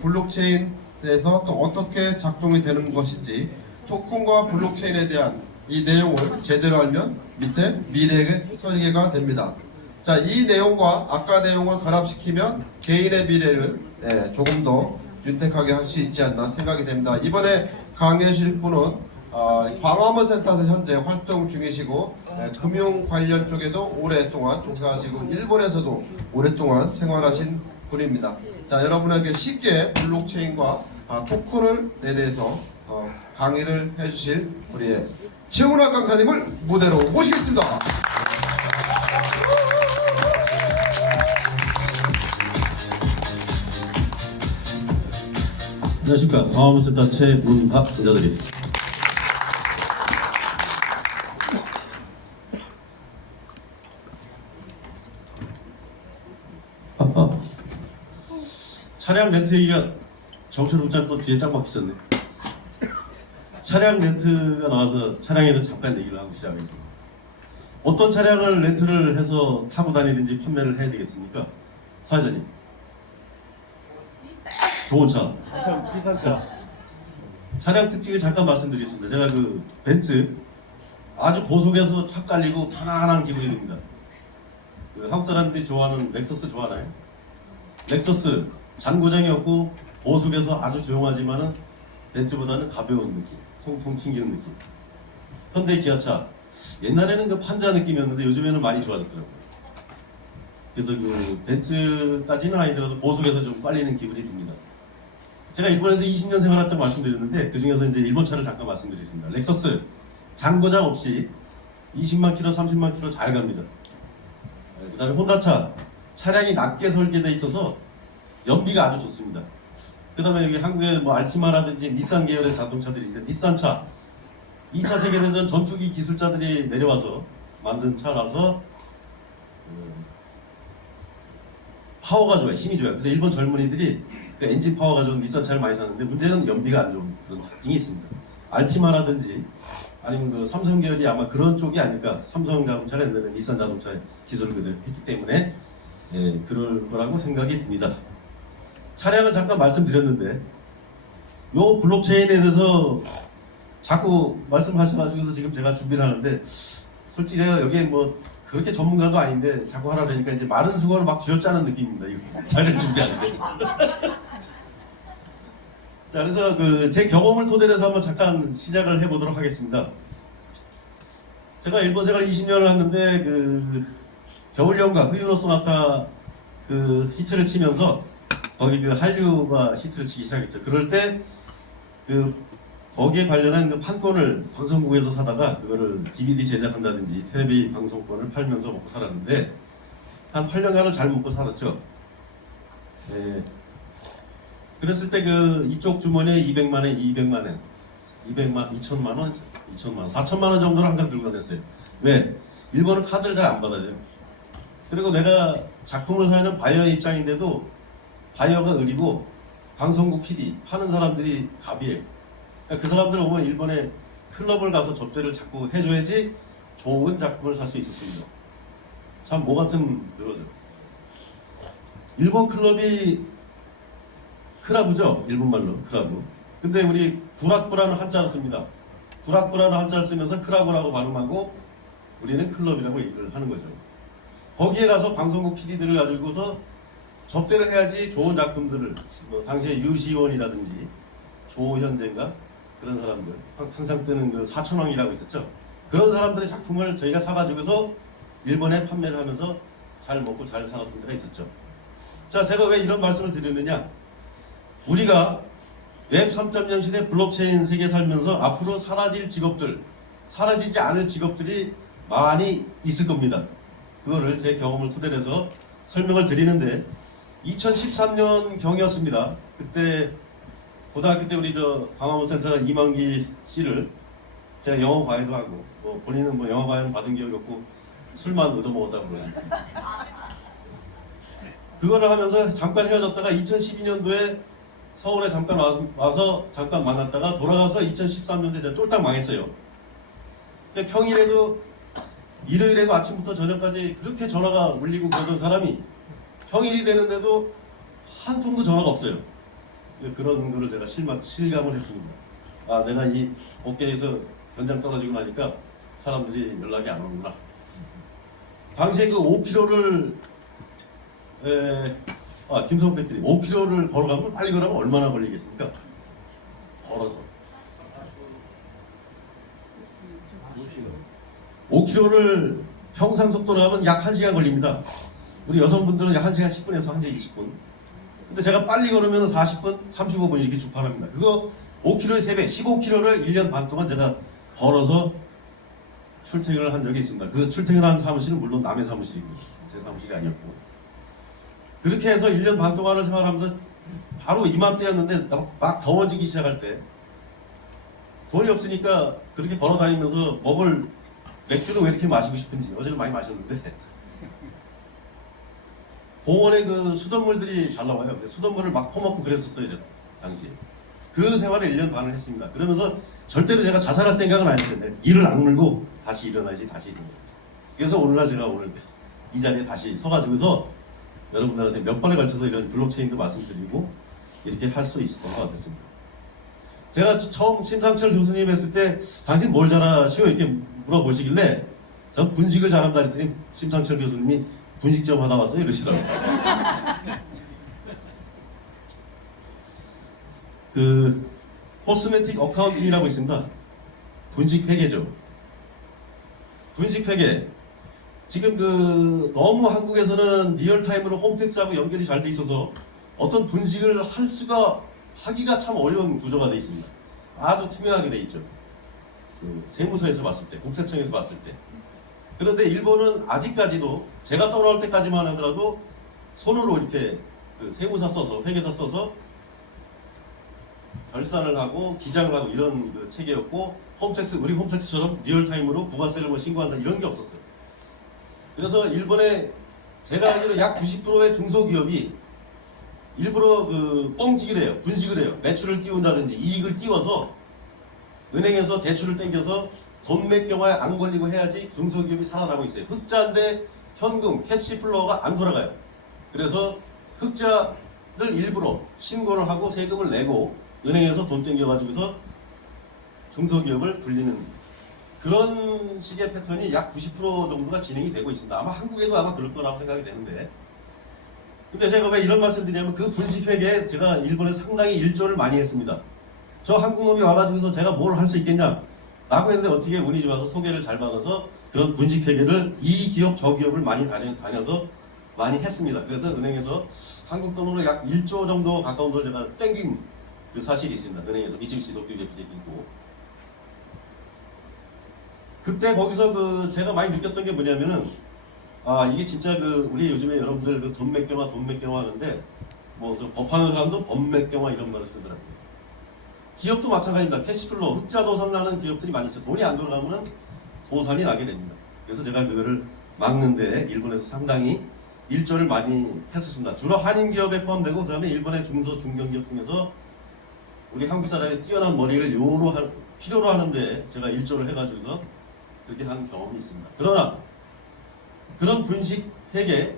블록체인에서 또 어떻게 작동이 되는 것인지, 토큰과 블록체인에 대한 이 내용을 제대로 알면 밑에 미래의 설계가 됩니다. 자, 이 내용과 아까 내용을 결합시키면 개인의 미래를 조금 더 윤택하게 할 수 있지 않나 생각이 됩니다. 이번에 강의해 주실 분은 광화문 센터에서 현재 활동 중이시고 금융 관련 쪽에도 오랫동안 종사하시고 일본에서도 오랫동안 생활하신 분입니다. 자, 여러분에게 쉽게 블록체인과 토큰에 대해서 강의를 해주실 우리 최훈학 강사님을 무대로 모시겠습니다. 안녕하십니까. 광화문센터 최문학 인사드리겠습니다. 차량 렌트 얘기가 정철국장 또 뒤에 짱 막히셨네. 차량 렌트가 나와서 차량에 대해서 잠깐 얘기를 하고 시작하겠습니다. 어떤 차량을 렌트를 해서 타고 다니든지 판매를 해야 되겠습니까? 사회자님. 좋은 차. 비싼 차. 차량 특징을 잠깐 말씀드리겠습니다. 제가 그 벤츠 아주 고속에서 차 깔리고 편안한 기분이 듭니다. 그 한국 사람들이 좋아하는 렉서스 좋아하나요? 렉서스 잔고장이 없고 고속에서 아주 조용하지만은 벤츠보다는 가벼운 느낌, 통통 튕기는 느낌. 현대 기아차 옛날에는 그 판자 느낌이었는데 요즘에는 많이 좋아졌더라고요. 그래서 그 벤츠까지는 아니더라도 고속에서 좀 빨리는 기분이 듭니다. 제가 일본에서 20년 생활했던 말씀드렸는데 그 중에서 이제 일본 차를 잠깐 말씀드리겠습니다. 렉서스 잔고장 없이 20만 킬로, 30만 킬로 잘 갑니다. 그다음에 혼다차 차량이 낮게 설계되어 있어서 연비가 아주 좋습니다. 그다음에 여기 한국에 뭐 알티마라든지 닛산 계열의 자동차들이 있는데 닛산차 2차 세계대전 전투기 기술자들이 내려와서 만든 차라서 파워가 좋아요. 힘이 좋아요. 그래서 일본 젊은이들이 그 엔진 파워가 좋은 닛산 차를 많이 사는데 문제는 연비가 안 좋은 그런 특징이 있습니다. 알티마라든지 아니면 그 삼성 계열이 아마 그런 쪽이 아닐까. 삼성 자동차가 옛날에 닛산 자동차의 기술을 그대로 했기 때문에 그럴 거라고 생각이 듭니다. 차량은 잠깐 말씀드렸는데 요 블록체인에 대해서 자꾸 말씀하셔가지고 지금 제가 준비를 하는데 솔직히 제가 여기에 뭐 그렇게 전문가도 아닌데 자꾸 하라 그러니까 이제 마른 수건을 막 쥐어짜는 느낌입니다. 이거 자료를 준비하는데. 자, 그래서 그 제 경험을 토대로 해서 한번 잠깐 시작을 해보도록 하겠습니다. 제가 일본 생활 20년을 했는데 그 겨울연가 흐유노 소나타 그 히트를 치면서 거기 그 한류가 히트를 치기 시작했죠. 그럴 때 그 거기에 관련한 그 판권을 방송국에서 사다가 그거를 DVD 제작한다든지 텔레비 방송권을 팔면서 먹고 살았는데 한 8년간은 잘 먹고 살았죠. 그랬을 때 그 이쪽 주머니에 200만 원, 2천만 원, 4천만 원 정도를 항상 들고 다녔어요. 왜? 일본은 카드를 잘 안 받아줘요. 그리고 내가 작품을 사는 바이어의 입장인데도 바이어가 을이고 방송국 PD 파는 사람들이 갑이에요. 그러니까 그 사람들 오면 일본에 클럽을 가서 접대를 자꾸 해줘야지 좋은 작품을 살 수 있었습니다. 참 뭐 같은 그러죠. 일본 클럽이 크라브죠. 일본말로 크라브. 근데 우리 구락부라는 한자를 씁니다. 구락부라는 한자를 쓰면서 크라브라고 발음하고 우리는 클럽이라고 얘기를 하는 거죠. 거기에 가서 방송국 PD들을 가지고서 접대를 해야지 좋은 작품들을 뭐 당시에 유시원이라든지 조현재인가 그런 사람들 항상 뜨는 그 사천왕이라고 있었죠. 그런 사람들의 작품을 저희가 사가지고서 일본에 판매를 하면서 잘 먹고 잘 살았던 데가 있었죠. 자, 제가 왜 이런 말씀을 드리느냐, 우리가 웹 3.0 시대 블록체인 세계 살면서 앞으로 사라질 직업들, 사라지지 않을 직업들이 많이 있을 겁니다. 그거를 제 경험을 토대로 해서 설명을 드리는데 2013년 경이었습니다. 그때 고등학교 때 우리 저 광화문 센터 이만기 씨를 제가 영어 과외도 하고 뭐 본인은 뭐 영어 과외는 받은 기억이 없고 술만 얻어먹었다고 그래요. 그거를 하면서 잠깐 헤어졌다가 2012년도에 서울에 잠깐 와서 잠깐 만났다가 돌아가서 2013년도에 제가 쫄딱 망했어요. 근데 평일에도 일요일에도 아침부터 저녁까지 그렇게 전화가 울리고 그러던 사람이 평일이 되는데도 한 통도 전화가 없어요. 그런 거를 제가 실감을 했습니다. 아, 내가 이 어깨에서 견장 떨어지고 나니까 사람들이 연락이 안 오는구나. 당시에 그 5km를 김성태 PD 5km를 걸어가면 빨리 걸으면 얼마나 걸리겠습니까? 걸어서 5km를 평상 속도로 하면 약 1시간 걸립니다. 우리 여성분들은 약 1시간 10분에서 1시간 20분. 근데 제가 빨리 걸으면 40분, 35분 이렇게 주파합니다. 그거 5km의 3배, 15km를 1년 반 동안 제가 걸어서 출퇴근을 한 적이 있습니다. 그 출퇴근한 사무실은 물론 남의 사무실이고요. 제 사무실이 아니었고. 그렇게 해서 1년 반 동안을 생활하면서 바로 이맘때였는데 막 더워지기 시작할 때 돈이 없으니까 그렇게 걸어 다니면서 먹을 맥주를 왜 이렇게 마시고 싶은지 어제는 많이 마셨는데 공원에 그 수돗물들이 잘 나와요. 수돗물을 막 퍼먹고 그랬었어요, 제가 당시에. 그 생활을 1년 반을 했습니다. 그러면서 절대로 제가 자살할 생각은 안 했어요. 이를 악물고 다시 일어나야지, 다시 일어나야지. 그래서 오늘날 제가 오늘 이 자리에 다시 서가지고서 여러분들한테 몇 번에 걸쳐서 이런 블록체인도 말씀드리고 이렇게 할 수 있었던 것 같습니다. 제가 처음 심상철 교수님 했을 때 당신 뭘 잘하시오? 이렇게 물어보시길래 전 분식을 잘한다 했더니 심상철 교수님이 분식점 하다 왔어요? 이러시더라고요. 그 코스메틱 어카운팅이라고 있습니다. 분식 회계죠. 분식 회계. 지금 그 너무 한국에서는 리얼타임으로 홈택스하고 연결이 잘 돼 있어서 어떤 분식을 하기가 참 어려운 구조가 돼 있습니다. 아주 투명하게 돼 있죠. 그 세무서에서 봤을 때, 국세청에서 봤을 때. 그런데 일본은 아직까지도 제가 떠나올 때까지만 하더라도 손으로 이렇게 그 세무사 써서 회계사 써서 결산을 하고 기장을 하고 이런 그 체계였고 우리 홈택스처럼 리얼타임으로 부가세를 뭐 신고한다 이런 게 없었어요. 그래서 일본에 제가 알기로 약 90%의 중소기업이 일부러 그 뻥튀기를 해요. 분식을 해요. 매출을 띄운다든지 이익을 띄워서 은행에서 대출을 땡겨서 돈 몇 경화에 안 걸리고 해야지 중소기업이 살아나고 있어요. 흑자인데 현금, 캐시플로우가 안 돌아가요. 그래서 흑자를 일부러 신고를 하고 세금을 내고 은행에서 돈 땡겨가지고서 중소기업을 불리는 그런 식의 패턴이 약 90% 정도가 진행이 되고 있습니다. 아마 한국에도 아마 그럴 거라고 생각이 되는데 근데 제가 왜 이런 말씀 드리냐면 그 분식회계에 제가 일본에 상당히 일조를 많이 했습니다. 저 한국 놈이 와가지고서 제가 뭘 할 수 있겠냐 라고 했는데 어떻게 운이 좋아서 소개를 잘 받아서 그런 분식회계를 이 기업 저 기업을 많이 다녀서 많이 했습니다. 그래서 은행에서 한국 돈으로 약 1조 정도 가까운 돈을 제가 땡긴 그 사실이 있습니다. 은행에서 미쯔비시 도쿄 FJ 있고 그때 거기서 그 제가 많이 느꼈던 게 뭐냐면은 이게 진짜 그 우리 요즘에 여러분들 그 돈 맥경화 하는데 뭐 법하는 사람도 법맥경화 이런 말을 쓰더라고요. 기업도 마찬가지입니다. 캐시플로우 흑자 도산 나는 기업들이 많이 있죠. 돈이 안 돌아가면은 도산이 나게 됩니다. 그래서 제가 그거를 막는데 일본에서 상당히 일조를 많이 했었습니다. 주로 한인 기업에 포함되고 그다음에 일본의 중소 중견기업 중에서 우리 한국 사람의 뛰어난 머리를 필요로 하는데 제가 일조를 해가지고서 그렇게 한 경험이 있습니다. 그러나 그런 분식 회계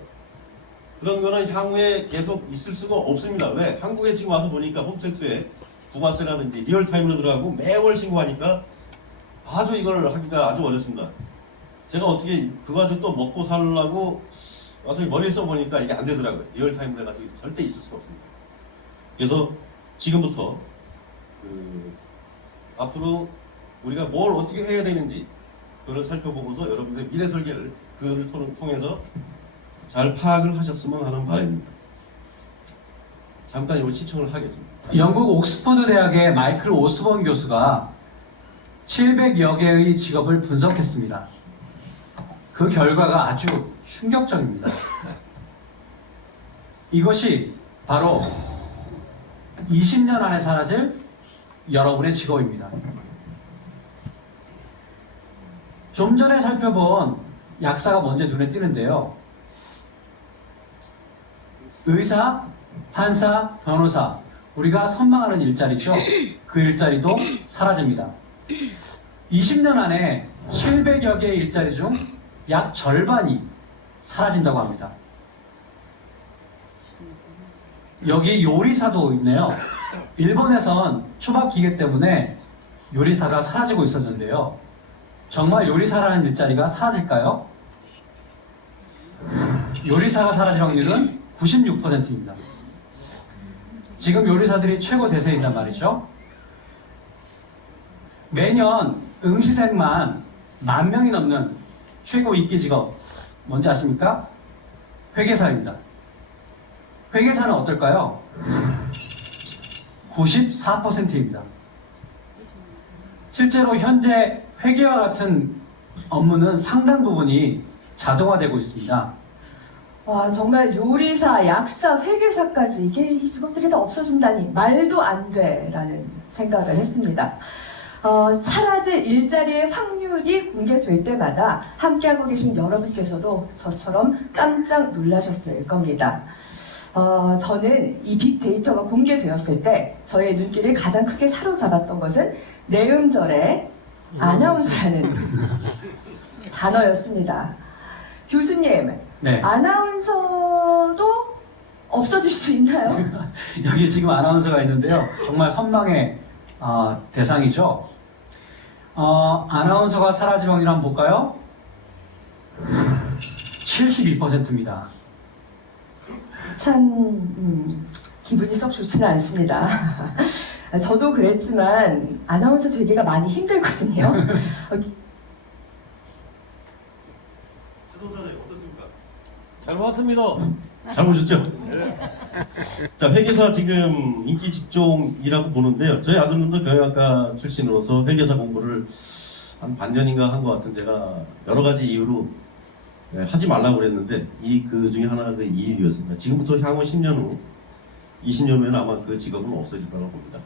그런 거는 향후에 계속 있을 수가 없습니다. 왜? 한국에 지금 와서 보니까 홈택스에 부가세라든지 리얼타임으로 들어가고 매월 신고하니까 아주 이걸 하기가 아주 어렵습니다. 제가 어떻게 그거 가지고 또 먹고 살려고 와서 머리에 써보니까 이게 안 되더라고요. 리얼타임으로 해가지고 절대 있을 수가 없습니다. 그래서 지금부터 앞으로 우리가 뭘 어떻게 해야 되는지 그걸 살펴보고서 여러분들의 미래 설계를 그를 통해서 잘 파악을 하셨으면 하는 바람입니다. 잠깐 이걸 시청을 하겠습니다. 영국 옥스퍼드 대학의 마이클 오스본 교수가 700여 개의 직업을 분석했습니다. 그 결과가 아주 충격적입니다. 이것이 바로 20년 안에 사라질 여러분의 직업입니다. 좀 전에 살펴본 약사가 먼저 눈에 띄는데요. 의사, 판사, 변호사, 우리가 선망하는 일자리죠. 그 일자리도 사라집니다. 20년 안에 700여 개의 일자리 중 약 절반이 사라진다고 합니다. 여기 요리사도 있네요. 일본에선 초밥 기계 때문에 요리사가 사라지고 있었는데요. 정말 요리사라는 일자리가 사라질까요? 요리사가 사라질 확률은 96%입니다. 지금 요리사들이 최고 대세에 있단 말이죠. 매년 응시생만 10,000명이 넘는 최고 인기 직업 뭔지 아십니까? 회계사입니다. 회계사는 어떨까요? 94%입니다. 실제로 현재 회계와 같은 업무는 상당 부분이 자동화되고 있습니다. 와, 정말 요리사, 약사, 회계사까지 이게 이 직업들이 다 없어진다니 말도 안 돼라는 생각을 했습니다. 사라질 일자리의 확률이 공개될 때마다 함께하고 계신 여러분께서도 저처럼 깜짝 놀라셨을 겁니다. 저는 이 빅데이터가 공개되었을 때 저의 눈길을 가장 크게 사로잡았던 것은 내음절의 아나운서라는 단어였습니다. 교수님, 네. 아나운서도 없어질 수 있나요? 여기 지금 아나운서가 있는데요. 정말 선망의 대상이죠. 아나운서가 사라질 확률 한번 볼까요? 72%입니다. 참 기분이 썩 좋지는 않습니다. 저도 그랬지만 아나운서 되기가 많이 힘들거든요. 잘 봤습니다. 잘 보셨죠? 자, 회계사 지금 인기 직종이라고 보는데요. 저희 아들님도 경영학과 출신으로서 회계사 공부를 한 반년인가 한 것 같은 제가 여러 가지 이유로 하지 말라고 그랬는데 그 중에 하나가 그 이유였습니다. 지금부터 향후 10년 후, 20년 후에는 아마 그 직업은 없어질 거라고 봅니다.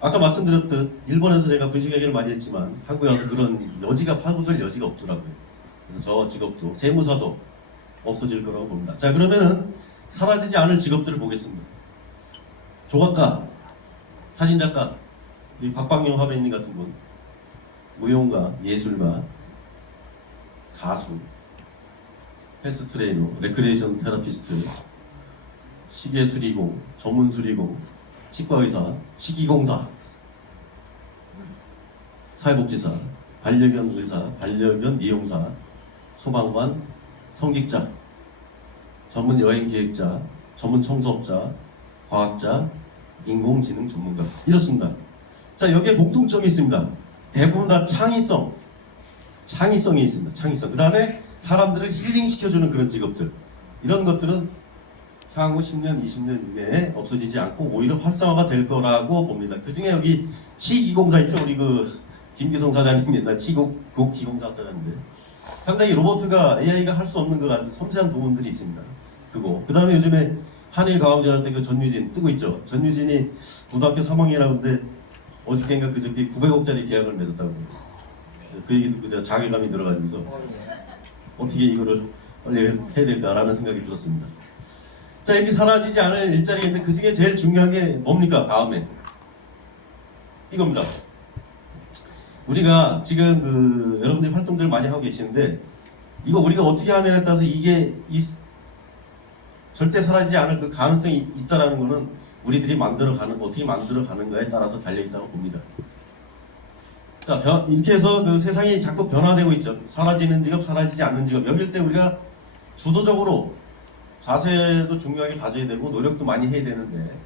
아까 말씀드렸듯 일본에서 제가 분식 회계를 많이 했지만 한국에 와서 그런 여지가 파고들 여지가 없더라고요. 그래서 저 직업도 세무사도 없어질 거라고 봅니다. 자, 그러면은 사라지지 않을 직업들을 보겠습니다. 조각가, 사진작가, 우리 박방용 화배님 같은 분, 무용가, 예술가, 가수, 헬스 트레이너, 레크레이션 테라피스트, 시계 수리공, 전문 수리공, 치과 의사, 치기공사, 사회복지사, 반려견 의사, 반려견 미용사, 소방관, 성직자, 전문 여행 기획자, 전문 청소업자, 과학자, 인공지능 전문가 이렇습니다. 자, 여기에 공통점이 있습니다. 대부분 다 창의성이 있습니다. 창의성. 그 다음에 사람들을 힐링시켜주는 그런 직업들, 이런 것들은 향후 10년, 20년 이내에 없어지지 않고 오히려 활성화가 될 거라고 봅니다. 그 중에 여기 치기공사 있죠? 우리 김기성 사장님 옛날 치기공사 하셨는데 상당히 로봇가 AI가 할 수 없는 그 아주 섬세한 부분들이 있습니다. 그 다음에 요즘에 한일 가왕전 할 때 그 전유진 뜨고 있죠. 전유진이 고등학교 3학년이라는데 어저께인가 그저께 900억짜리 계약을 맺었다고. 그 얘기 듣고 제가 자괴감이 들어가지고서 어떻게 이거를 빨리 해야 될까라는 생각이 들었습니다. 자, 이렇게 사라지지 않을 일자리가 있는데 그 중에 제일 중요한 게 뭡니까? 다음에 이겁니다. 우리가 지금 여러분들이 활동들을 많이 하고 계시는데 이거 우리가 어떻게 하느냐에 따라서 이게 절대 사라지지 않을 그 가능성이 있다라는 거는 우리들이 어떻게 만들어가는가에 따라서 달려있다고 봅니다. 자, 이렇게 해서 그 세상이 자꾸 변화되고 있죠. 사라지는 직업, 사라지지 않는 직업. 여길 때 우리가 주도적으로 자세도 중요하게 가져야 되고 노력도 많이 해야 되는데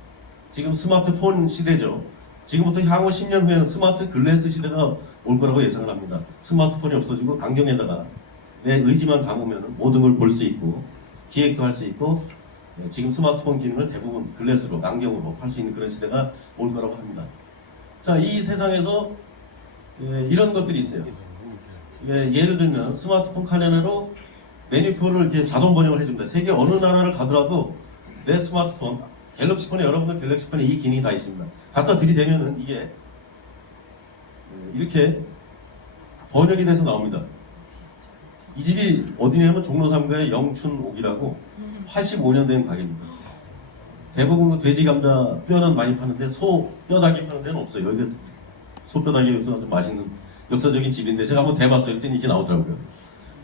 지금 스마트폰 시대죠. 지금부터 향후 10년 후에는 스마트 글래스 시대가 올 거라고 예상을 합니다. 스마트폰이 없어지고 안경에다가 내 의지만 담으면 모든 걸 볼 수 있고 기획도 할 수 있고 지금 스마트폰 기능을 대부분 글래스로, 안경으로 할 수 있는 그런 시대가 올 거라고 합니다. 자, 이 세상에서 이런 것들이 있어요. 예를 들면 스마트폰 카메라로 메뉴표를 이렇게 자동 번역을 해줍니다. 세계 어느 나라를 가더라도 내 스마트폰, 갤럭시폰에 여러분들 갤럭시폰에 이 기능이 다 있습니다. 갖다 들이대면은 이게 이렇게 번역이 돼서 나옵니다. 이 집이 어디냐면 종로 3가의 영춘옥이라고 85년 된 가게입니다. 대부분 그 돼지 감자 뼈는 많이 파는데 소 뼈다귀 파는 데는 없어요. 여기가 소 뼈다귀에서 아주 맛있는 역사적인 집인데 제가 한번 대봤어요. 그랬더니 이게 나오더라고요.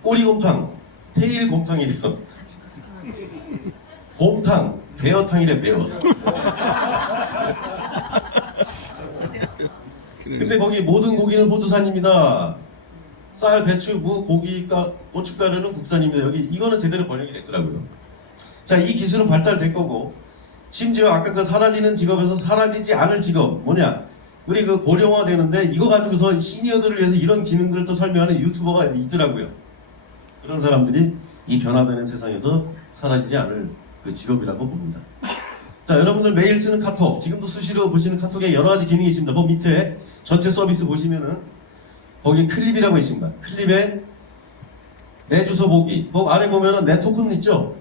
꼬리곰탕, 테일곰탕이래요. 곰탕, 베어탕이래, 베어. 근데 거기 모든 고기는 호주산입니다. 쌀, 배추, 무, 고기, 고춧가루는 국산입니다. 여기 이거는 제대로 번역이 됐더라고요. 자, 이 기술은 발달된 거고, 심지어 아까 그 사라지는 직업에서 사라지지 않을 직업 뭐냐? 우리 그 고령화 되는데 이거 가지고서 시니어들을 위해서 이런 기능들을 또 설명하는 유튜버가 있더라고요. 그런 사람들이 이 변화되는 세상에서 사라지지 않을 그 직업이라고 봅니다. 자, 여러분들 매일 쓰는 카톡, 지금도 수시로 보시는 카톡에 여러 가지 기능이 있습니다. 그 밑에 전체 서비스 보시면은 거기 클립이라고 있습니다. 클립에 내 주소 보기, 그 아래 보면은 내 토큰 있죠?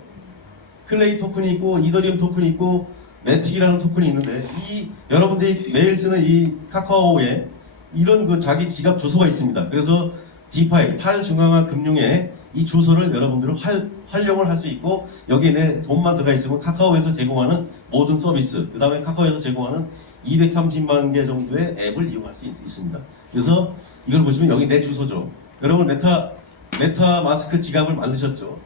클레이 토큰이 있고 이더리움 토큰이 있고 매틱이라는 토큰이 있는데 이 여러분들이 매일 쓰는 이 카카오에 이런 그 자기 지갑 주소가 있습니다. 그래서 디파이 탈중앙화 금융에 이 주소를 여러분들은 활용을 할 수 있고 여기에 내 돈만 들어가 있으면 카카오에서 제공하는 모든 서비스 그 다음에 카카오에서 제공하는 230만 개 정도의 앱을 이용할 수 있습니다. 그래서 이걸 보시면 여기 내 주소죠. 여러분 메타 마스크 지갑을 만드셨죠.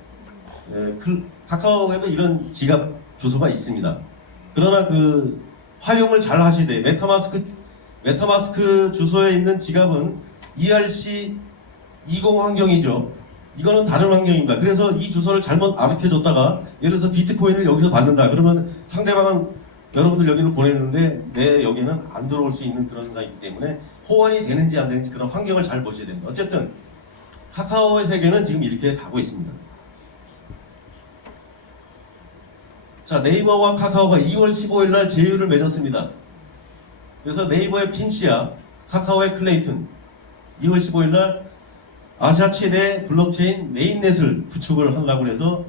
카카오에도 이런 지갑 주소가 있습니다. 그러나 그 활용을 잘 하셔야 돼요. 메타마스크 주소에 있는 지갑은 ERC 20 환경이죠. 이거는 다른 환경입니다. 그래서 이 주소를 잘못 압축해줬다가 예를 들어서 비트코인을 여기서 받는다. 그러면 상대방은 여러분들 여기를 보냈는데 내 여기는 안 들어올 수 있는 그런 상이기 때문에 호환이 되는지 안 되는지 그런 환경을 잘 보셔야 됩니다. 어쨌든 카카오의 세계는 지금 이렇게 가고 있습니다. 자, 네이버와 카카오가 2월 15일 날 제휴를 맺었습니다. 그래서 네이버의 핀시아, 카카오의 클레이튼 2월 15일 날 아시아 최대 블록체인 메인넷을 구축을 하려고 해서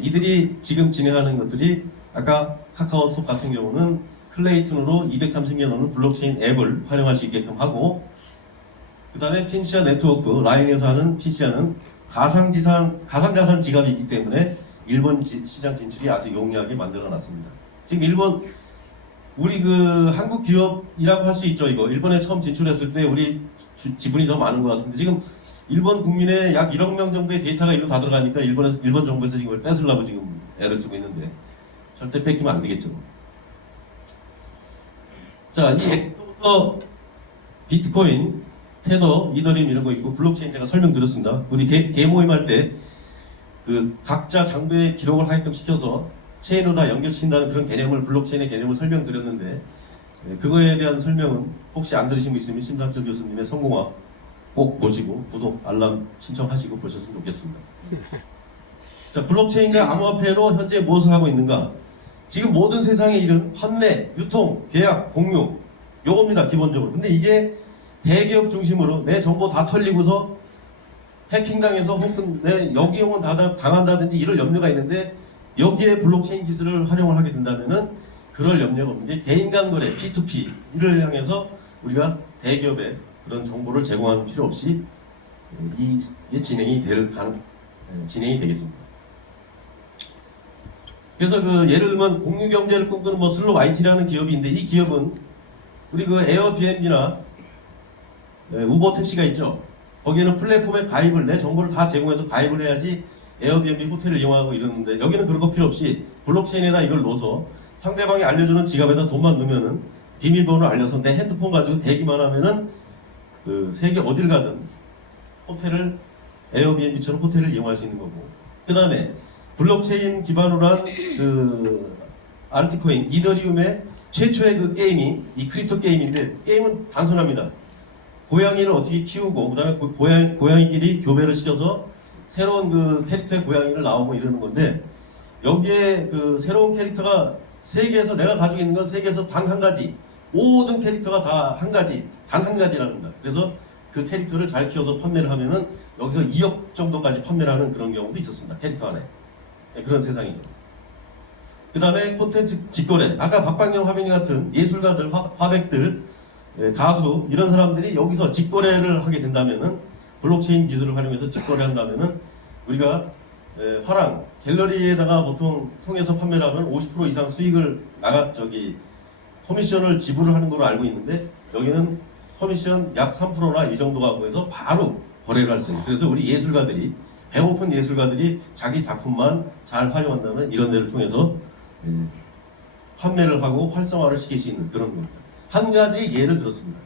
이들이 지금 진행하는 것들이 아까 카카오톡 같은 경우는 클레이튼으로 230개 넘는 블록체인 앱을 활용할 수 있게끔 하고 그 다음에 핀시아 네트워크, 라인에서 하는 핀시아는 가상자산 지갑이 있기 때문에 일본 시장 진출이 아주 용이하게 만들어 놨습니다. 지금 일본 우리 그 한국 기업이라고 할 수 있죠. 이거 일본에 처음 진출했을 때 우리 지분이 더 많은 것 같습니다. 지금 일본 국민의 약 1억 명 정도의 데이터가 일로 다 들어가니까 일본 정부에서 지금 이걸 뺏으려고 지금 애를 쓰고 있는데 절대 뺏기면 안 되겠죠. 자, 이 앱부터 비트코인, 테더, 이더리움 이런 거 있고 블록체인 제가 설명드렸습니다. 우리 개 모임할 때 그 각자 장부에 기록을 하게끔 시켜서 체인으로 다 연결시킨다는 그런 개념을 블록체인의 개념을 설명드렸는데 그거에 대한 설명은 혹시 안 들으신 분 있으면 심상철 교수님의 성공화 꼭 보시고 구독, 알람 신청하시고 보셨으면 좋겠습니다. 자, 블록체인과 암호화폐로 현재 무엇을 하고 있는가? 지금 모든 세상의 일은 판매, 유통, 계약, 공유 요겁니다 기본적으로. 근데 이게 대기업 중심으로 내 정보 다 털리고서 해킹당해서 혹은 내 역이용은 당한다든지 이럴 염려가 있는데 여기에 블록체인 기술을 활용을 하게 된다면은 그럴 염려가 없는 게 개인 간 거래 P2P 이를 향해서 우리가 대기업에 그런 정보를 제공하는 필요 없이 이게 진행이 되겠습니다. 그래서 그 예를 들면 공유 경제를 꿈꾸는 뭐 슬롭 IT라는 기업이 있는데 이 기업은 우리 그 에어비앤비나 우버 택시가 있죠. 거기에는 플랫폼에 가입을 내 정보를 다 제공해서 가입을 해야지 에어비앤비 호텔을 이용하고 이러는데 여기는 그런 거 필요 없이 블록체인에다 이걸 넣어서 상대방이 알려주는 지갑에다 돈만 넣으면은 비밀번호를 알려서 내 핸드폰 가지고 대기만 하면은 그 세계 어딜 가든 호텔을 에어비앤비처럼 호텔을 이용할 수 있는 거고 그 다음에 블록체인 기반으로 한 그 알트코인 이더리움의 최초의 그 게임이 이 크립토 게임인데 게임은 단순합니다. 고양이를 어떻게 키우고 그다음에 고양이끼리 교배를 시켜서 새로운 그 캐릭터의 고양이를 나오고 이러는 건데 여기에 그 새로운 캐릭터가 세계에서 내가 가지고 있는 건 세계에서 단 한 가지 모든 캐릭터가 다 한 가지 단 한 가지라는 거다. 그래서 그 캐릭터를 잘 키워서 판매를 하면은 여기서 2억 정도까지 판매를 하는 그런 경우도 있었습니다. 캐릭터 안에 그런 세상이죠. 그 다음에 콘텐츠 직거래 아까 박방영 화빈이 같은 예술가들 화백들 가수 이런 사람들이 여기서 직거래를 하게 된다면은 블록체인 기술을 활용해서 직거래한다면은 우리가 화랑 갤러리에다가 보통 통해서 판매를 하면 50% 이상 수익을 커미션을 지불을 하는 걸로 알고 있는데 여기는 커미션 약 3%나 이 정도 하고 해서 바로 거래를 할 수 있어요. 그래서 우리 예술가들이 배고픈 예술가들이 자기 작품만 잘 활용한다면 이런 데를 통해서 판매를 하고 활성화를 시킬 수 있는 그런 겁니다. 한 가지 예를 들었습니다.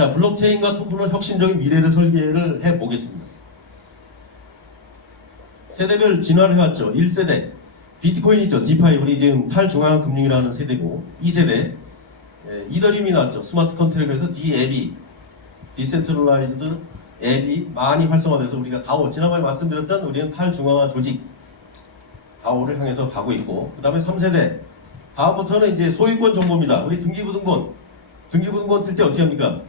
자, 블록체인과 토큰은 혁신적인 미래를 설계를 해보겠습니다. 세대별 진화를 해왔죠. 1세대 비트코인 있죠. 디파이, 우리 지금 탈중앙화 금융이라는 세대고, 2세대 이더리움이 나왔죠. 스마트 컨트랙트에서 DAB, 디센트럴라이즈드 앱이 많이 활성화돼서 우리가 다오, 지난번에 말씀드렸던 우리는 탈중앙화 조직 다오를 향해서 가고 있고, 그 다음에 3세대 다음부터는 이제 소유권 정보입니다. 우리 등기부등본 뜰 때 어떻게 합니까?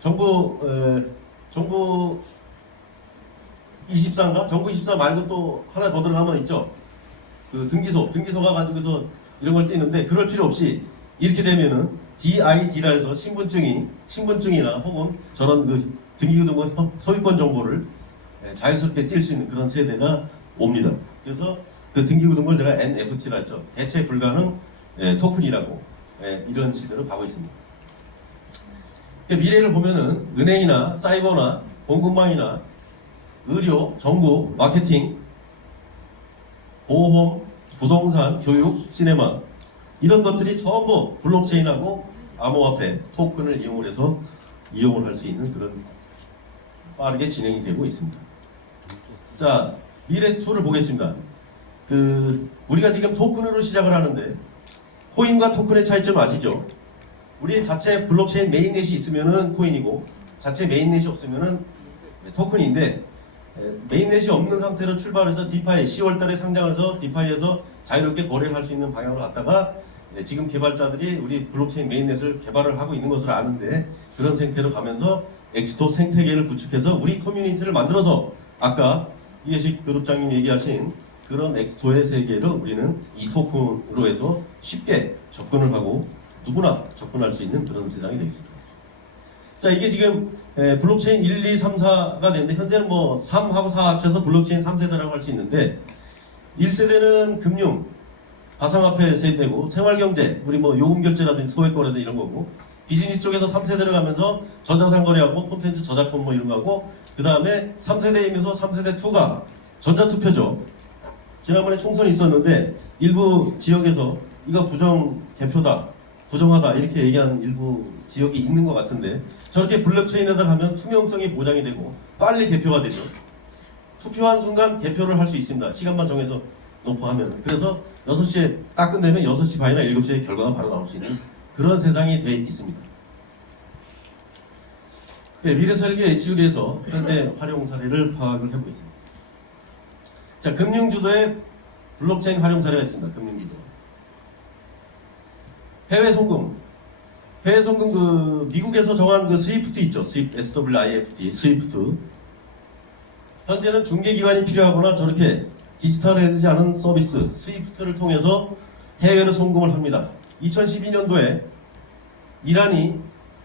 정부 24인가? 정부 24 말고 또 하나 더 들어가면 있죠. 그 등기소가 가지고서 이런 걸 쓰이는데, 그럴 필요 없이 이렇게 되면은 DID라 해서 신분증이나 혹은 저런 그 등기부등본 소유권 정보를 자연스럽게 띌 수 있는 그런 세대가 옵니다. 그래서 그 등기부등본을 제가 NFT라 했죠. 대체 불가능 토큰이라고 이런 시대로 가고 있습니다. 미래를 보면은 은행이나 사이버나 공급망이나 의료, 정부, 마케팅, 보험, 부동산, 교육, 시네마 이런 것들이 전부 블록체인하고 암호화폐, 토큰을 이용을 할 수 있는 그런 빠르게 진행이 되고 있습니다. 자, 미래2를 보겠습니다. 우리가 지금 토큰으로 시작을 하는데, 코인과 토큰의 차이점 아시죠? 우리 자체 블록체인 메인넷이 있으면은 코인이고, 자체 메인넷이 없으면은 토큰인데, 메인넷이 없는 상태로 출발해서 디파이 10월달에 상장해서 디파이에서 자유롭게 거래를 할 수 있는 방향으로 갔다가 지금 개발자들이 우리 블록체인 메인넷을 개발을 하고 있는 것을 아는데, 그런 상태로 가면서 엑스토 생태계를 구축해서 우리 커뮤니티를 만들어서 아까 이해식 그룹장님 얘기하신 그런 엑스토의 세계를 우리는 이 토큰으로 해서 쉽게 접근을 하고 누구나 접근할 수 있는 그런 세상이 되겠습니다. 자, 이게 지금 블록체인 1, 2, 3, 4가 되는데, 현재는 뭐 3하고 4 합쳐서 블록체인 3세대라고 할 수 있는데, 1세대는 금융, 가상화폐 세대고, 생활경제, 우리 뭐 요금결제라든지 소액거래도 이런 거고, 비즈니스 쪽에서 3세대를 가면서 전자상거래하고 콘텐츠 저작권 뭐 이런 거하고, 그 다음에 3세대이면서 3세대 2가 전자투표죠. 지난번에 총선이 있었는데 일부 지역에서 이거 부정 개표다, 부정하다 이렇게 얘기한 일부 지역이 있는 것 같은데, 저렇게 블록체인에다 가면 투명성이 보장이 되고 빨리 개표가 되죠. 투표한 순간 개표를 할 수 있습니다. 시간만 정해서 놓고 하면. 그래서 6시에 딱 끝내면 6시 반이나 7시에 결과가 바로 나올 수 있는 그런 세상이 돼 있습니다. 미래설계 HU리에서 현재 활용 사례를 파악을 해보고 있습니다. 자, 금융주도의 블록체인 활용 사례가 있습니다. 금융주도. 해외 송금 미국에서 정한 그 스위프트 있죠. SWIFT, 스위프트. 현재는 중개기관이 필요하거나 저렇게 디지털되지 않은 서비스 스위프트를 통해서 해외로 송금을 합니다. 2012년도에 이란이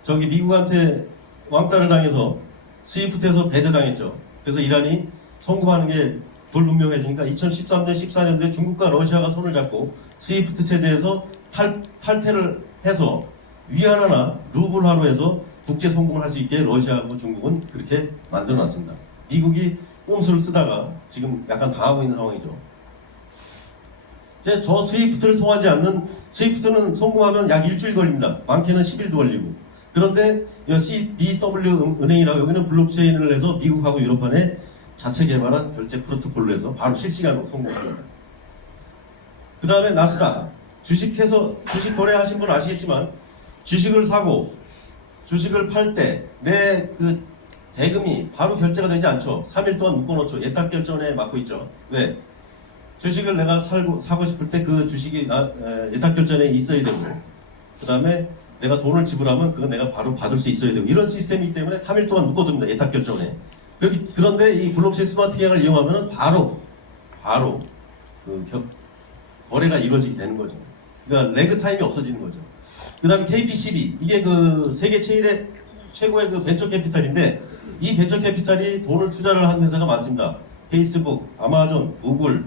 미국한테 왕따를 당해서 스위프트에서 배제당했죠. 그래서 이란이 송금하는 게 불분명해지니까 2013년, 14년도에 중국과 러시아가 손을 잡고 스위프트 체제에서 탈퇴를 해서 위안화나 루블화로 해서 국제 송금을 할 수 있게 러시아하고 중국은 그렇게 만들어놨습니다. 미국이 꼼수를 쓰다가 지금 약간 당하고 있는 상황이죠. 이제 저 스위프트를 통하지 않는, 스위프트는 송금하면 약 일주일 걸립니다. 많게는 10일도 걸리고. 그런데 CBW 은행이라고, 여기는 블록체인을 해서 미국하고 유럽판에 자체 개발한 결제 프로토콜로 해서 바로 실시간으로 송금합니다. 그 다음에 나스닥, 주식 거래하신 분 아시겠지만, 주식을 사고 주식을 팔 때 내 그 대금이 바로 결제가 되지 않죠. 3일 동안 묶어놓죠. 예탁 결제에 맡고 있죠. 왜? 주식을 내가 사고 싶을 때 그 주식이 예탁 결제에 있어야 되고, 그 다음에 내가 돈을 지불하면 그거 내가 바로 받을 수 있어야 되고, 이런 시스템이기 때문에 3일 동안 묶어둡니다. 예탁 결제에. 그런데 이 블록체인 스마트 계약을 이용하면 바로 거래가 이루어지게 되는 거죠. 그러니까 레그 타임이 없어지는 거죠. 그 다음에 KPCB, 이게 그 세계 최고의 그 벤처 캐피탈인데, 이 벤처 캐피탈이 돈을 투자를 한 회사가 많습니다. 페이스북, 아마존, 구글,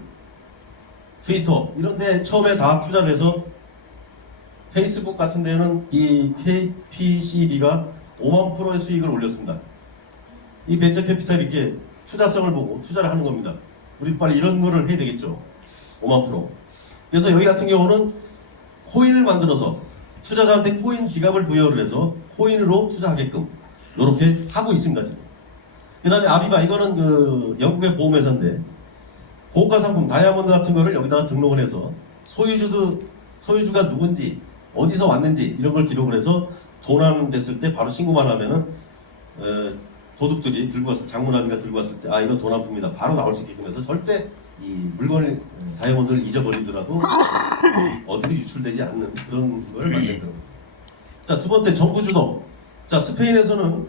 트위터 이런 데 처음에 다 투자를 해서, 페이스북 같은 데는 이 KPCB가 5만 %의 수익을 올렸습니다. 이 벤처 캐피탈이 이렇게 투자성을 보고 투자를 하는 겁니다. 우리도 빨리 이런 거를 해야 되겠죠. 5만 %. 그래서 여기 같은 경우는 코인을 만들어서 투자자한테 코인 지갑을 부여를 해서 코인으로 투자하게끔 이렇게 하고 있습니다 지금. 그다음에 아비바 이거는 그 영국의 보험회사인데 고가 상품 다이아몬드 같은 거를 여기다가 등록을 해서 소유주가 누군지 어디서 왔는지 이런 걸 기록을 해서 도난됐을 때 바로 신고만 하면은 도둑들이 들고 왔을 장문아비가 들고 왔을 때 아 이거 도난품이다 바로 나올 수 있게끔 해서 절대 이 물건을 다이아몬드를 잊어버리더라도 어디로 유출되지 않는 그런 걸 만든 겁니다. 자, 두 번째 정부 주도. 자, 스페인에서는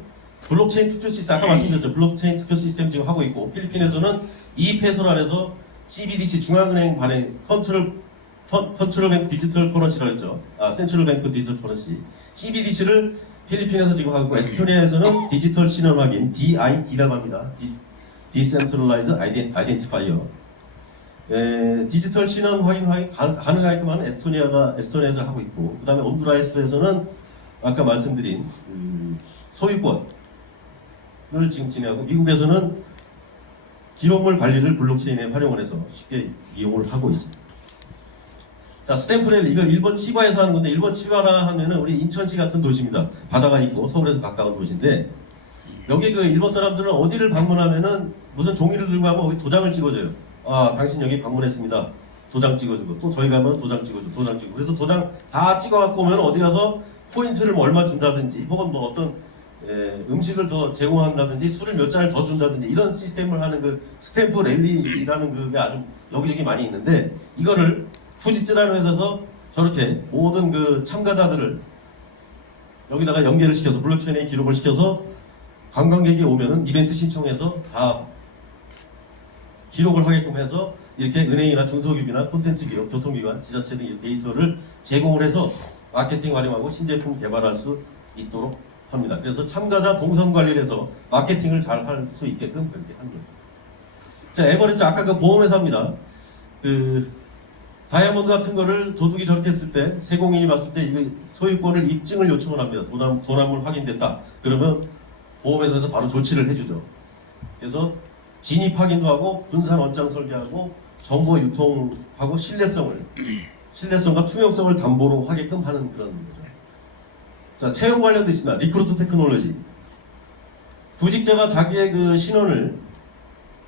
블록체인 투표 시스템 아까 말씀드렸죠. 블록체인 투표 시스템 지금 하고 있고 필리핀에서는 이페소라해서 CBDC 중앙은행 발행 컨트롤 뱅크 디지털 커런시라고 했죠. 센트럴 뱅크 디지털 커런시 CBDC를 필리핀에서 지금 하고 있고 에스토니아에서는 디지털 신원 확인 DID라고 합니다. Decentralized Identifier. 디지털 신원 확인 가능하게끔 하는 에스토니아에서 하고 있고 그 다음에 온두라스에서는 아까 말씀드린 소유권을 지금 진행하고 미국에서는 기록물 관리를 블록체인에 활용을 해서 쉽게 이용을 하고 있습니다. 자, 스탬프랠리 이거 일본 치바에서 하는 건데 일본 치바라 하면은 우리 인천시 같은 도시입니다. 바다가 있고 서울에서 가까운 도시인데 여기 그 일본 사람들은 어디를 방문하면은 무슨 종이를 들고 가면 거기 도장을 찍어줘요. 아, 당신 여기 방문했습니다. 도장 찍어주고 또 저희 가면 도장 찍어주고 도장 찍고 그래서 도장 다 찍어갖고 오면 어디 가서 포인트를 뭐 얼마 준다든지 혹은 뭐 어떤 음식을 더 제공한다든지 술을 몇 잔을 더 준다든지 이런 시스템을 하는 그 스탬프 랠리라는 그게 아주 여기저기 많이 있는데 이거를 후지츠라는 회사에서 저렇게 모든 그 참가자들을 여기다가 연계를 시켜서 블록체인에 기록을 시켜서 관광객이 오면은 이벤트 신청해서 다 기록을 하게끔 해서 이렇게 은행이나 중소기업이나 콘텐츠 기업, 교통기관, 지자체 등 데이터를 제공을 해서 마케팅 활용하고 신제품 개발할 수 있도록 합니다. 그래서 참가자 동선 관리를 해서 마케팅을 잘 할 수 있게끔 그렇게 합니다. 자, 에버리츠 아까 그 보험회사입니다. 그 다이아몬드 같은 거를 도둑이 저렇게 했을 때 세공인이 봤을 때 이거 소유권을 입증을 요청을 합니다. 도난물 확인됐다. 그러면 보험회사에서 바로 조치를 해주죠. 그래서 진입 확인도 하고 분산 원장 설계하고 정보 유통하고 신뢰성과 투명성을 담보로 하게끔 하는 그런 거죠. 자, 채용 관련도 있습니다. 리크루트 테크놀로지. 구직자가 자기의 그 신원을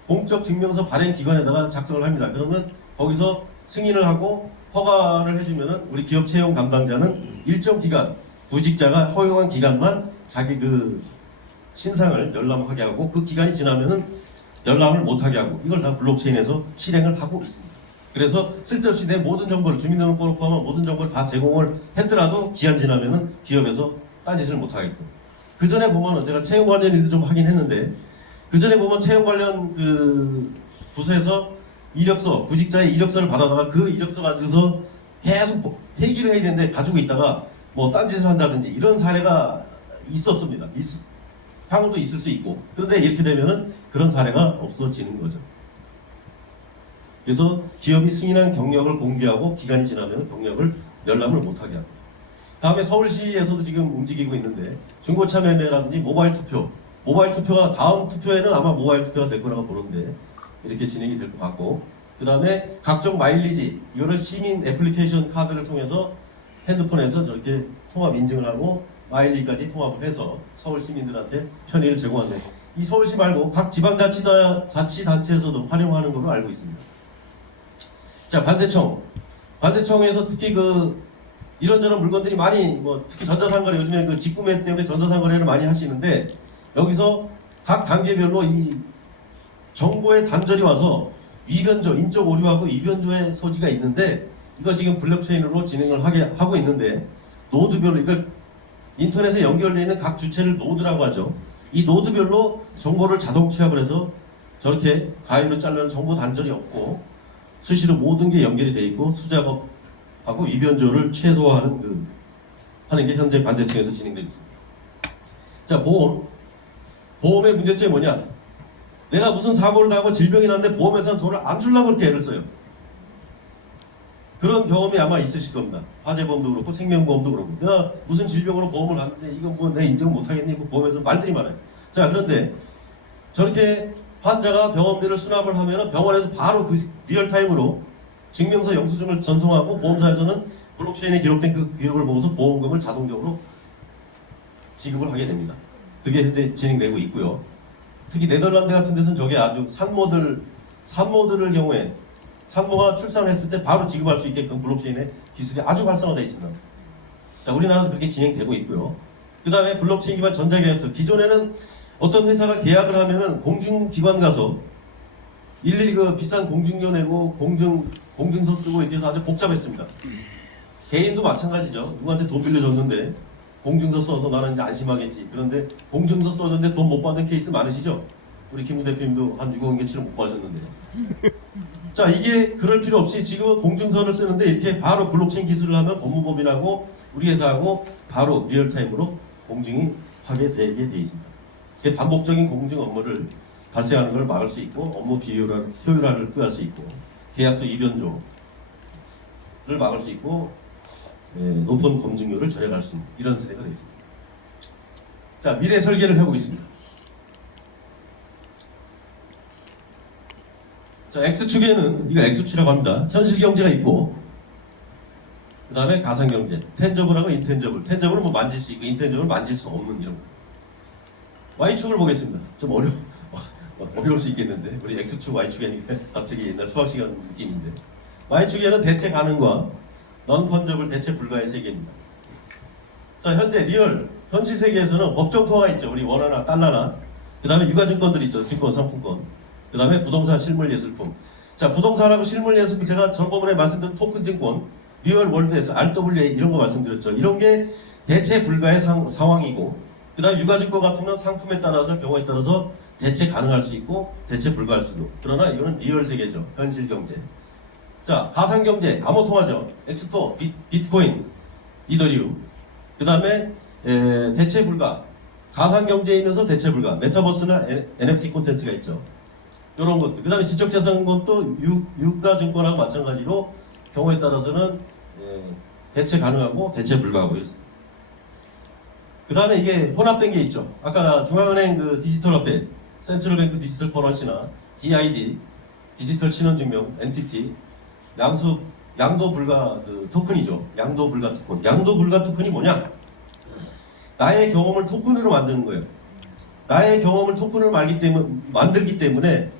공적 증명서 발행 기관에다가 작성을 합니다. 그러면 거기서 승인을 하고 허가를 해주면은 우리 기업 채용 담당자는 일정 기간 구직자가 허용한 기간만 자기 그 신상을 열람하게 하고 그 기간이 지나면은 열람을 못하게 하고 이걸 다 블록체인에서 실행을 하고 있습니다. 그래서 쓸데없이 내 모든 정보를 주민등록번호 포함한 모든 정보를 다 제공을 했더라도 기한 지나면은 기업에서 딴짓을 못하게끔. 그 전에 보면 제가 채용 관련 일도 좀 하긴 했는데 그 전에 보면 채용 관련 그 부서에서 이력서 구직자의 이력서를 받아다가 그 이력서 가지고서 계속 대기를 해야 되는데 가지고 있다가 뭐 딴짓을 한다든지 이런 사례가 있었습니다. 향후도 있을 수 있고 그런데 이렇게 되면은 그런 사례가 없어지는 거죠. 그래서 기업이 승인한 경력을 공개하고 기간이 지나면 경력을 열람을 못하게 합니다. 다음에 서울시에서도 지금 움직이고 있는데 중고차 매매라든지 모바일 투표가 다음 투표에는 아마 모바일 투표가 될 거라고 보는데 이렇게 진행이 될 것 같고 그 다음에 각종 마일리지 이거를 시민 애플리케이션 카드를 통해서 핸드폰에서 저렇게 통합 인증을 하고 마일리까지 통합을 해서 서울 시민들한테 편의를 제공하는데 이 서울시 말고 각 지방자치단체에서도 활용하는 걸로 알고 있습니다. 자, 관세청에서 특히 그 이런저런 물건들이 많이 뭐 특히 전자상거래 요즘에 그 직구매 때문에 전자상거래를 많이 하시는데 여기서 각 단계별로 이 정보의 단절이 와서 위변조, 인적 오류하고 위변조의 소지가 있는데 이거 지금 블록체인으로 진행을 하고 있는데 노드별로 이걸 인터넷에 연결되어 있는 각 주체를 노드라고 하죠. 이 노드별로 정보를 자동 취합을 해서 저렇게 가위로 자르는 정보 단절이 없고 수시로 모든 게 연결이 되어 있고 수작업하고 위변조를 최소화하는 하는 게 현재 관세청에서 진행되고 있습니다. 자, 보험의 문제점이 뭐냐? 내가 무슨 사고를 당하고 질병이 났는데 보험회사는 돈을 안 주려고 그렇게 애를 써요. 그런 경험이 아마 있으실 겁니다. 화재보험도 그렇고 생명보험도 그렇고 내가 무슨 질병으로 보험을 갔는데 이건 뭐 내 인정 못하겠니? 뭐 보험에서 말들이 많아요. 자, 그런데 저렇게 환자가 병원비를 수납을 하면 병원에서 바로 그 리얼타임으로 증명서 영수증을 전송하고 보험사에서는 블록체인에 기록된 그 기록을 보고서 보험금을 자동적으로 지급을 하게 됩니다. 그게 현재 진행되고 있고요. 특히 네덜란드 같은 데서는 저게 아주 산모들을 경우에 산모가 출산했을 때 바로 지급할 수 있게끔 블록체인의 기술이 아주 활성화되어 있습니다. 자, 우리나라도 그렇게 진행되고 있고요. 그 다음에 블록체인 기반 전자계약서. 기존에는 어떤 회사가 계약을 하면은 공중기관 가서 일일이 그 비싼 공중료 내고 공증서 쓰고 이렇게 해서 아주 복잡했습니다. 개인도 마찬가지죠. 누구한테 돈 빌려줬는데 공증서 써서 나는 이제 안심하겠지. 그런데 공증서 써줬는데 돈 못 받은 케이스 많으시죠? 우리 김구 대표님도 한 6억인가 7억 못 받으셨는데. 자, 이게 그럴 필요 없이 지금은 공증서를 쓰는데 이렇게 바로 블록체인 기술을 하면 법무법인하고 우리 회사하고 바로 리얼타임으로 공증이 하게 되게 돼 있습니다. 이게 반복적인 공증 업무를 발생하는 걸 막을 수 있고 업무 효율화를 꾀할 수 있고 계약서 이변조를 막을 수 있고 높은 검증료를 절약할 수 있는 이런 세대가 되어 있습니다. 자, 미래 설계를 해보겠습니다. 자, X축에는 이거 X축이라고 합니다. 현실 경제가 있고 그 다음에 가상 경제, 텐저블하고 인텐저블. 텐저블은 뭐 만질 수 있고 인텐저블은 만질 수 없는 이런 거. Y축을 보겠습니다. 좀 어려울 수 있겠는데 우리 X축, Y축이 아니라 갑자기 옛날 수학 시간 느낌인데 Y축에는 대체 가능과 넌 펀저블 대체 불가의 세계입니다. 자, 현재 리얼 현실 세계에서는 법정 통화가 있죠. 우리 원화나 달러나 그 다음에 유가증권들이 있죠. 증권, 상품권. 그 다음에 부동산, 실물, 예술품. 자, 부동산하고 실물, 예술품 제가 전번에 말씀드린 토큰 증권, 리얼 월드에서 RWA 이런 거 말씀드렸죠. 이런 게 대체 불가의 상황이고 그 다음에 유가증권 같은 건 상품에 따라서 경우에 따라서 대체 가능할 수 있고 대체 불가할 수도. 그러나 이거는 리얼 세계죠. 현실 경제. 자, 가상 경제 암호 통화죠. 엑스토, 비트코인, 이더리움. 그 다음에 대체 불가. 가상 경제이면서 대체 불가. 메타버스나 NFT 콘텐츠가 있죠. 이런 것들. 그 다음에 지적재산 것도 유가증권하고 마찬가지로 경우에 따라서는 대체 가능하고 대체 불가하고 있습니다. 그 다음에 이게 혼합된 게 있죠. 아까 중앙은행 그 디지털 화폐, 센트럴뱅크 디지털 커런시나 DID, 디지털 신원증명, NTT, 양도 불가 그 토큰이죠. 양도 불가 토큰. 양도 불가 토큰이 뭐냐? 나의 경험을 토큰으로 만드는 거예요. 나의 경험을 토큰으로 만들기 때문에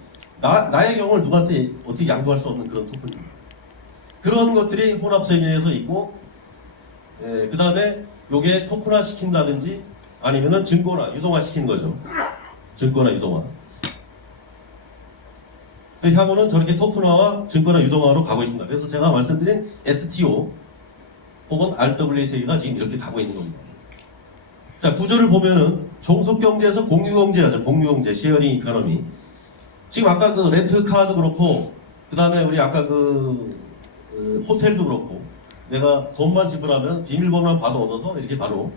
나의 경험을 누구한테 어떻게 양도할 수 없는 그런 토큰입니다. 그런 것들이 혼합세계에서 있고, 그 다음에 요게 토큰화 시킨다든지 아니면은 증권화, 유동화 시키는 거죠. 증권화, 유동화. 향후는 저렇게 토큰화와 증권화, 유동화로 가고 있습니다. 그래서 제가 말씀드린 STO 혹은 RWA 세계가 지금 이렇게 가고 있는 겁니다. 자, 구조를 보면은 종속경제에서 공유경제하죠. 공유경제, 쉐어링 이코노미. 지금 아까 그 렌트카도 그렇고 그 다음에 우리 아까 그 호텔도 그렇고 내가 돈만 지불하면 비밀번호만 받아 얻어서 이렇게 바로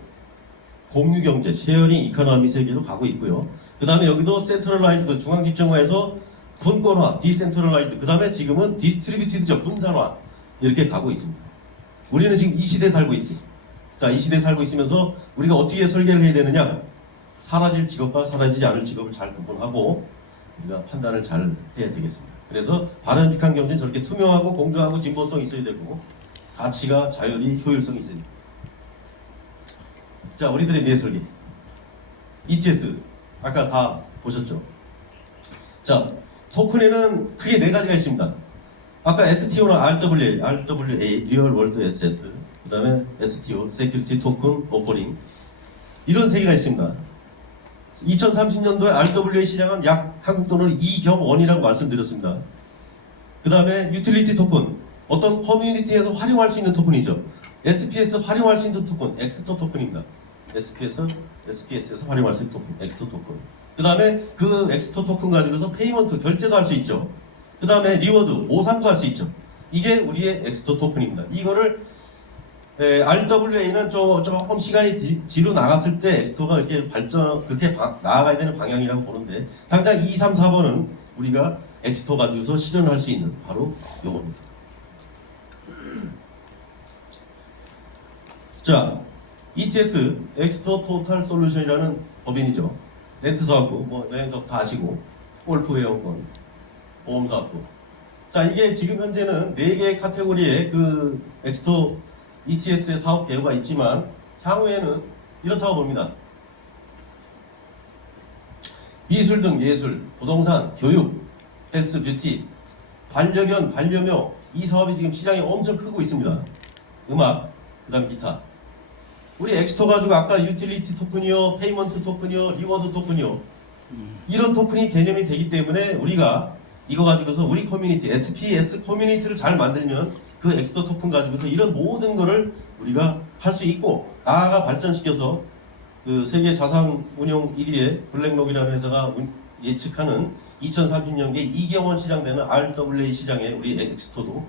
공유경제, 쉐어링 이코노미 세계로 가고 있고요. 그 다음에 여기도 센트럴라이즈드, 중앙집정화에서 분권화, 디센트럴라이즈드, 그 다음에 지금은 디스트리뷰티드죠. 분산화 이렇게 가고 있습니다. 우리는 지금 이 시대에 살고 있어요. 자, 이 시대에 살고 있으면서 우리가 어떻게 설계를 해야 되느냐? 사라질 직업과 사라지지 않을 직업을 잘 구분하고 우리가 판단을 잘 해야 되겠습니다. 그래서 바람직한 경제는 저렇게 투명하고 공정하고 진보성이 있어야 되고 가치가 자율이 효율성이 있어야 됩니다. 자, 우리들의 미래 설계 ETS 아까 다 보셨죠? 자, 토큰에는 크게 네 가지가 있습니다. 아까 STO나 RWA 리얼 월드 에셋, 그 다음에 STO 세큐리티 토큰 오퍼링 이런 세 개가 있습니다. 2030년도에 RWA 시장은 약 한국 돈으로 2.1이라고 말씀드렸습니다. 그 다음에 유틸리티 토큰, 어떤 커뮤니티에서 활용할 수 있는 토큰이죠. SPS 활용할 수 있는 토큰, 엑스토 토큰입니다. SPS에서 활용할 수 있는 토큰, 엑스토 토큰. 그 다음에 그 엑스토 토큰 가지고서 페이먼트, 결제도 할 수 있죠. 그 다음에 리워드, 보상도 할 수 있죠. 이게 우리의 엑스토 토큰입니다. 이거를 RWA는 조금 시간이 뒤로 나갔을 때 엑스토가 이렇게 그렇게 나아가야 되는 방향이라고 보는데 당장 2, 3, 4번은 우리가 엑스토 가지고서 실현할 수 있는 바로 요겁니다. 자, ETS, 엑스토 토탈 솔루션이라는 법인이죠. 렌트 사업부, 뭐 여행 사업 다 아시고, 골프 회원권, 보험 사업부. 자, 이게 지금 현재는 4개의 카테고리의 그 엑스토 ETS의 사업 배후가 있지만 향후에는 이렇다고 봅니다. 미술 등 예술, 부동산, 교육, 헬스, 뷰티, 반려견, 반려묘 이 사업이 지금 시장이 엄청 크고 있습니다. 음악, 그 다음 기타. 우리 엑스토 가지고 아까 유틸리티 토큰이요, 페이먼트 토큰이요, 리워드 토큰이요. 이런 토큰이 개념이 되기 때문에 우리가 이거 가지고서 우리 커뮤니티, SPS 커뮤니티를 잘 만들면 그 엑스토 토큰 가지고서 이런 모든 거를 우리가 할 수 있고 나아가 발전시켜서 그 세계 자산 운용 1위의 블랙록이라는 회사가 예측하는 2030년에 2개원 시장 되는 RWA 시장에 우리 엑스토도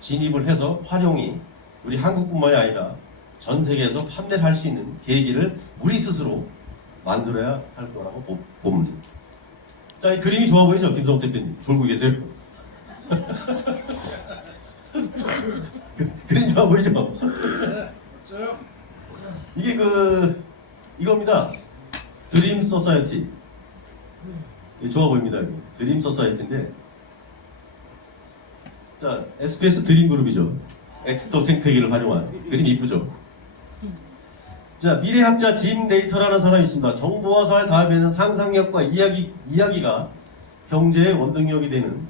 진입을 해서 활용이 우리 한국뿐만이 아니라 전 세계에서 판매를 할 수 있는 계기를 우리 스스로 만들어야 할 거라고 봅니다. 자, 이 그림이 좋아 보이죠? 김성태 대표님. 졸고 계세요? 그림 좋아 보이죠? 이게 이겁니다. 드림 소사이어티. 좋아 보입니다. 여기. 드림 소사이어티인데, 자, SPS 드림 그룹이죠. 엑스토 생태계를 활용한. 그림 이쁘죠? 자, 미래학자 짐 네이터라는 사람이 있습니다. 정보와 사회 다음에는 상상력과 이야기가 경제의 원동력이 되는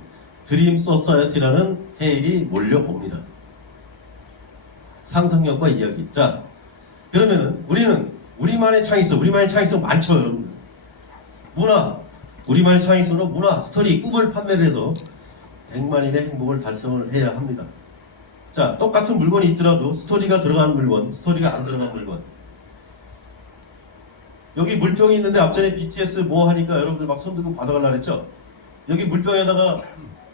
드림 소사이어티라는 해일이 몰려옵니다. 상상력과 이야기. 자, 그러면은 우리는 우리만의 창의성 많죠, 여러분. 문화, 우리만의 창의성으로 문화, 스토리, 꿈을 판매를 해서 100만인의 행복을 달성을 해야 합니다. 자, 똑같은 물건이 있더라도 스토리가 들어간 물건, 스토리가 안 들어간 물건. 여기 물병이 있는데 앞전에 BTS 뭐 하니까 여러분들 막 손 들고 받아가려고 했죠? 여기 물병에다가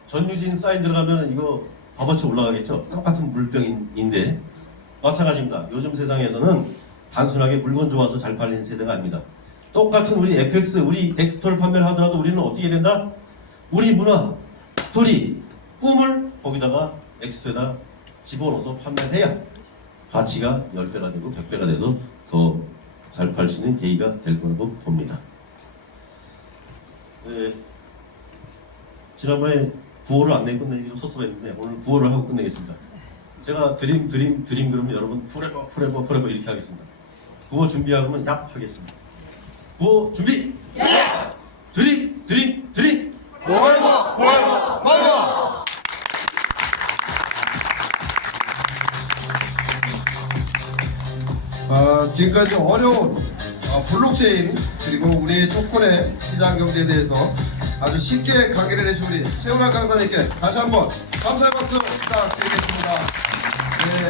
전유진 사인 들어가면 이거 값어치 올라가겠죠? 똑같은 물병인데 마찬가지입니다. 요즘 세상에서는 단순하게 물건 좋아서 잘 팔리는 세대가 아닙니다. 똑같은 우리 FX, 우리 덱스터를 판매를 하더라도 우리는 어떻게 된다? 우리 문화, 스토리, 꿈을 거기다가 엑스터에다 집어넣어서 판매를 해야 가치가 10배가 되고 100배가 돼서 더 잘 팔 수 있는 계기가 될 거라고 봅니다. 네, 지난번에 구호를 안 내고 끝내기 좀 섭섭했는데 오늘 구호를 하고 끝내겠습니다. 제가 드림 그러면 여러분 포레버 이렇게 하겠습니다. 구호 준비하면 얍 하겠습니다. 구호 준비! 드림! 포레버! 지금까지 어려운 블록체인 그리고 우리 토큰의 시장 경제에 대해서 아주 쉽게 강의를 해주신 우리 최훈학 강사님께 다시 한번 감사의 박수 부탁드리겠습니다. 네.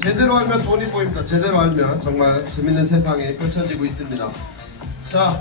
제대로 알면 돈이 보입니다. 제대로 알면 정말 재밌는 세상이 펼쳐지고 있습니다. 자,